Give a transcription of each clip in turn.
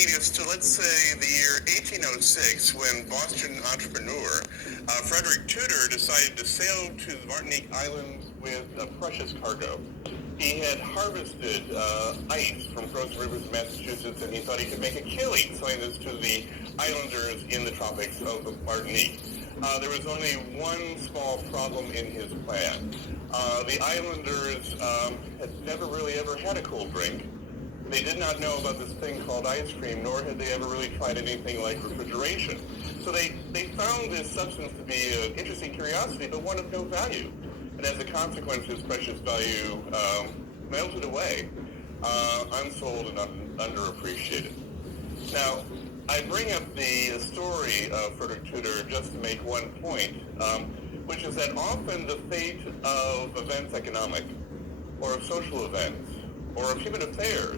date is to, let's say, the year 1806, when Boston entrepreneur Frederick Tudor decided to sail to the Martinique Islands with a precious cargo. He had harvested ice from frozen rivers in Massachusetts, and he thought he could make a killing selling this to the islanders in the tropics of Martinique. There was only one small problem in his plan. The islanders had never really ever had a cold drink. They did not know about this thing called ice cream, nor had they ever really tried anything like refrigeration. So they found this substance to be an interesting curiosity, but one of no value. And as a consequence, his precious value melted away, unsold and underappreciated. Now, I bring up the story of Frederick Tudor just to make one point, which is that often the fate of events economic, or of social events, or of human affairs,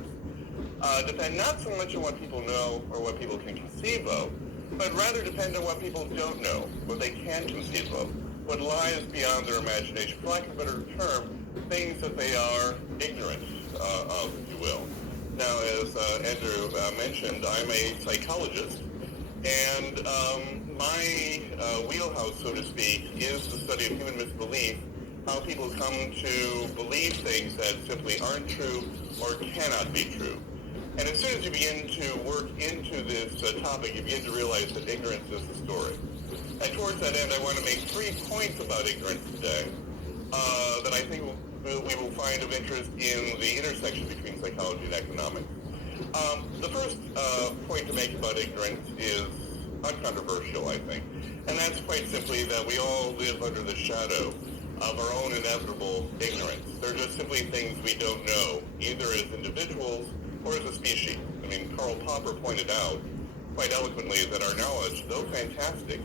depend not so much on what people know or what people can conceive of, but rather depend on what people don't know, what they can conceive of, what lies beyond their imagination. For lack of a better term, things that they are ignorant of, if you will. Now, as Andrew mentioned, I'm a psychologist, and my wheelhouse, so to speak, is the study of human misbelief, how people come to believe things that simply aren't true or cannot be true. And as soon as you begin to work into this topic, you begin to realize that ignorance is the story. And towards that end, I want to make 3 points about ignorance today that I think we will find of interest in the intersection between psychology and economics. The first point to make about ignorance is uncontroversial, I think. And that's quite simply that we all live under the shadow of our own inevitable ignorance. They're just simply things we don't know, either as individuals or as a species. I mean, Karl Popper pointed out quite eloquently that our knowledge, though fantastic,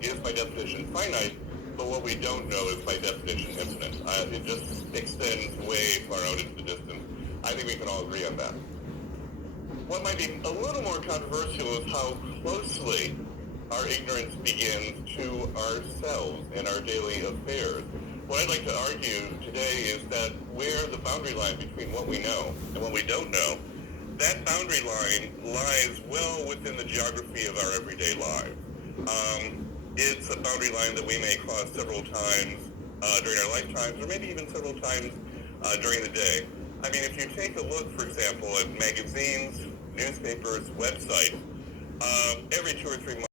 is by definition finite, but what we don't know is by definition infinite. It just extends way far out into the distance. I think we can all agree on that. What might be a little more controversial is how closely our ignorance begins to ourselves and our daily affairs. What I'd like to argue today is that where the boundary line between what we know and what we don't know, that boundary line lies well within the geography of our everyday lives. It's a boundary line that we may cross several times during our lifetimes, or maybe even several times during the day. I mean, if you take a look, for example, at magazines, newspapers, websites, every 2 or 3 months,